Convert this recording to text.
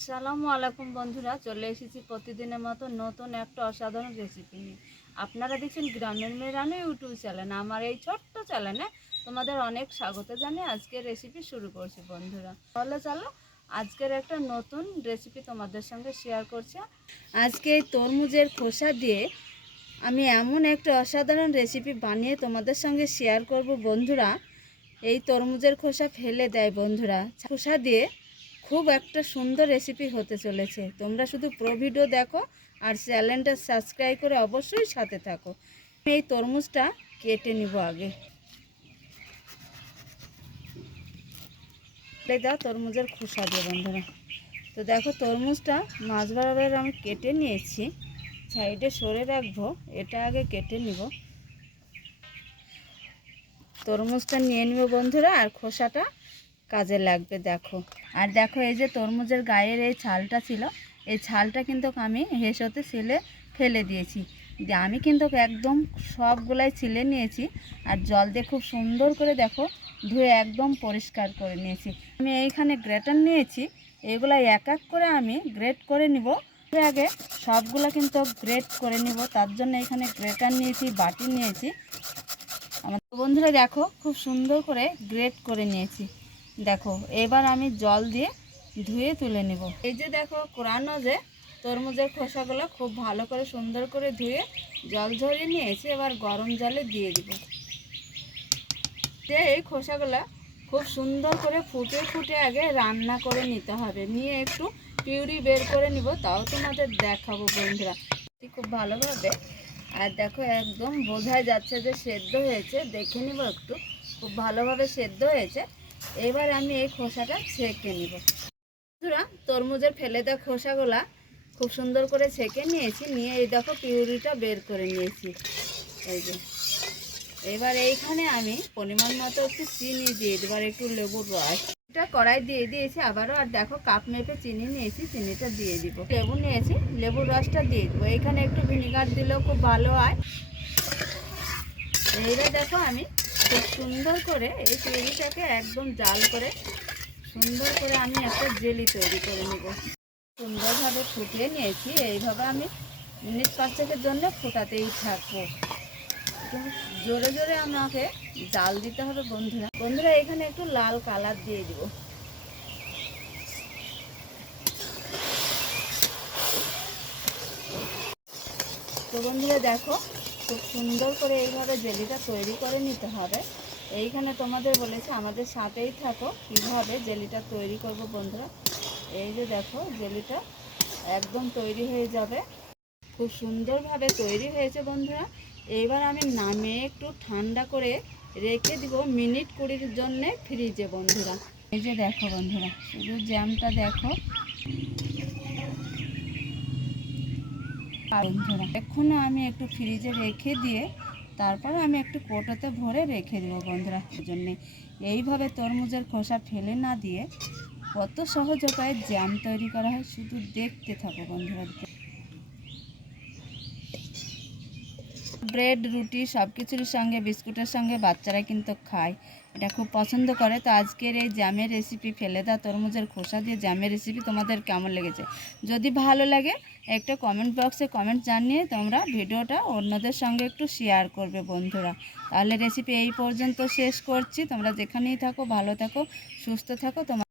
আসসালামু আলাইকুম বন্ধুরা, চলে এসেছি প্রতিদিনের মতো নতুন একটা অসাধারণ রেসিপি নিয়ে। আপনারা দেখছেন গ্রামের মেয়ে রান্না ইউটিউব চ্যানেল। আমার এই ছোট্ট চ্যানেলে তোমাদের অনেক স্বাগত জানিয়ে আজকের রেসিপি শুরু করছি বন্ধুরা। তাহলে চলো আজকের একটা নতুন রেসিপি তোমাদের সঙ্গে শেয়ার করছি। আজকে এই তরমুজের খোসা দিয়ে আমি এমন একটা অসাধারণ রেসিপি বানিয়ে তোমাদের সঙ্গে শেয়ার করব বন্ধুরা। এই তরমুজের খোসা ফেলে দেয় বন্ধুরা, খোসা দিয়ে খুব একটা সুন্দর রেসিপি হতে চলেছে। তোমরা শুধু পুরো ভিডিও দেখো আর চ্যানেলটা সাবস্ক্রাইব করে অবশ্যই সাথে থাকো। আমি এই তরমুজটা কেটে নিব আগে। দাও তরমুজের খোসা দিয়ে বন্ধুরা। তো দেখো তরমুজটা মাছ বরাবর আমি কেটে নিয়েছি, সাইডে সরে রাখবো। এটা আগে কেটে নিব, তরমুজটা নিয়ে নিব বন্ধুরা, আর খোসাটা কাজে লাগবে। দেখো আর দেখো এই যে তরমুজের গায়ের এই ছালটা ছিল, এই ছালটা কিন্তু আমি হেসোতে ছিলে ফেলে দিয়েছি। আমি কিন্তু একদম সবগুলাই ছিলে নিয়েছি আর জল দিয়ে খুব সুন্দর করে দেখো ধুয়ে একদম পরিষ্কার করে নিয়েছি। আমি এইখানে গ্রেটার নিয়েছি, এগুলো এক এক করে আমি গ্রেট করে নিব। আগে সবগুলো কিন্তু গ্রেট করে নিব, তার জন্য এখানে গ্রেটার নিয়েছি, বাটি নিয়েছি। আমার বন্ধুরা দেখো খুব সুন্দর করে গ্রেট করে নিয়েছি। দেখো এবার আমি জল দিয়ে ধুয়ে তুলে নেব। এই যে দেখো কোরানো যে তরমুজের খোসাগুলো খুব ভালো করে সুন্দর করে ধুয়ে জল ঝরিয়ে নিয়েছি, এবার গরম জলে দিয়ে দিব। এই খোসাগুলো খুব সুন্দর করে ফুটে ফুটে আগে রান্না করে নিতে হবে, নিয়ে একটু পিউরি বের করে নিব, তাও তোমাদের দেখাবো বন্ধুরা খুব ভালোভাবে। আর দেখো একদম বোঝাই যাচ্ছে যে সেদ্ধ হয়েছে, দেখে নিব একটু, খুব ভালোভাবে সেদ্ধ হয়েছে। এবার আমি এই খোসাটা ছেঁকে নিব বন্ধুরা। তরমুজের ফেলে দেওয়া খোসাগুলা খুব সুন্দর করে ছেঁকে নিয়েছি, নিয়ে এই দেখো পিউরিটা বের করে নিয়েছি। এই যে এবার এইখানে আমি পরিমাণ মতো একটু চিনি দিয়ে দেবো, আর একটু লেবুর রস। এটা কড়াই দিয়ে দিয়েছি আবারও, আর দেখো কাপ মেপে চিনি নিয়েছি, চিনিটা দিয়ে দিব। লেবু নিয়েছি, লেবুর রসটা দিয়ে দেবো। এইখানে একটু ভিনিগার দিলেও খুব ভালো হয়। এইবার দেখো আমি খুব সুন্দর করে এই পিউরিটাকে একদম জাল করে সুন্দর করে আমি একটা জেলি তৈরি করে নেব। সুন্দরভাবে ফুটিয়ে নিয়েছি, এইভাবে আমি মিনিট 5-6 জন্য ফোটাতেই থাকবো। জোরে জোরে আমাকে জাল দিতে হবে বন্ধুরা। বন্ধুরা এখানে একটু লাল কালার দিয়ে দিব। তো বন্ধুরা দেখো খুব সুন্দর করে এইভাবে জেলিটা তৈরি করে নিতে হবে। এইখানে তোমাদের বলেছে আমাদের সাথেই থাকো কীভাবে জেলিটা তৈরি করব বন্ধুরা। এই যে দেখো জেলিটা একদম তৈরি হয়ে যাবে, খুব সুন্দরভাবে তৈরি হয়েছে বন্ধুরা। এইবার আমি নামিয়ে একটু ঠান্ডা করে রেখে দিব মিনিট 20 জন্যে ফ্রিজে বন্ধুরা। এই যে দেখো বন্ধুরা শুধু জ্যামটা দেখো বন্ধুরা। এখনও আমি একটু ফ্রিজে রেখে দিয়ে তারপর আমি একটু কৌটোতে ভরে রেখে দেবো বন্ধুরা। জন্যে এইভাবে তরমুজের খোসা ফেলে না দিয়ে কত সহজ উপায়ে জ্যাম তৈরি করা হয়, শুধু দেখতে থাকো বন্ধুরা। ব্রেড রুটি সব কিছুর সঙ্গে বিস্কুটের সঙ্গে বাচ্চারা কিন্তু খায়, এটা খুব পছন্দ করে। তো আজকের এই জ্যামের রেসিপি, ফেলে দেওয়া তরমুজের খোসা দিয়ে জ্যামের রেসিপি তোমাদের কেমন লেগেছে? যদি ভালো লাগে একটা কমেন্ট বক্সে কমেন্ট জানিয়ে তোমরা ভিডিওটা অন্যদের সঙ্গে একটু শেয়ার করবে বন্ধুরা। তাহলে রেসিপি এই পর্যন্ত শেষ করছি। তোমরা যেখানেই থাকো ভালো থাকো, সুস্থ থাকো। তোমার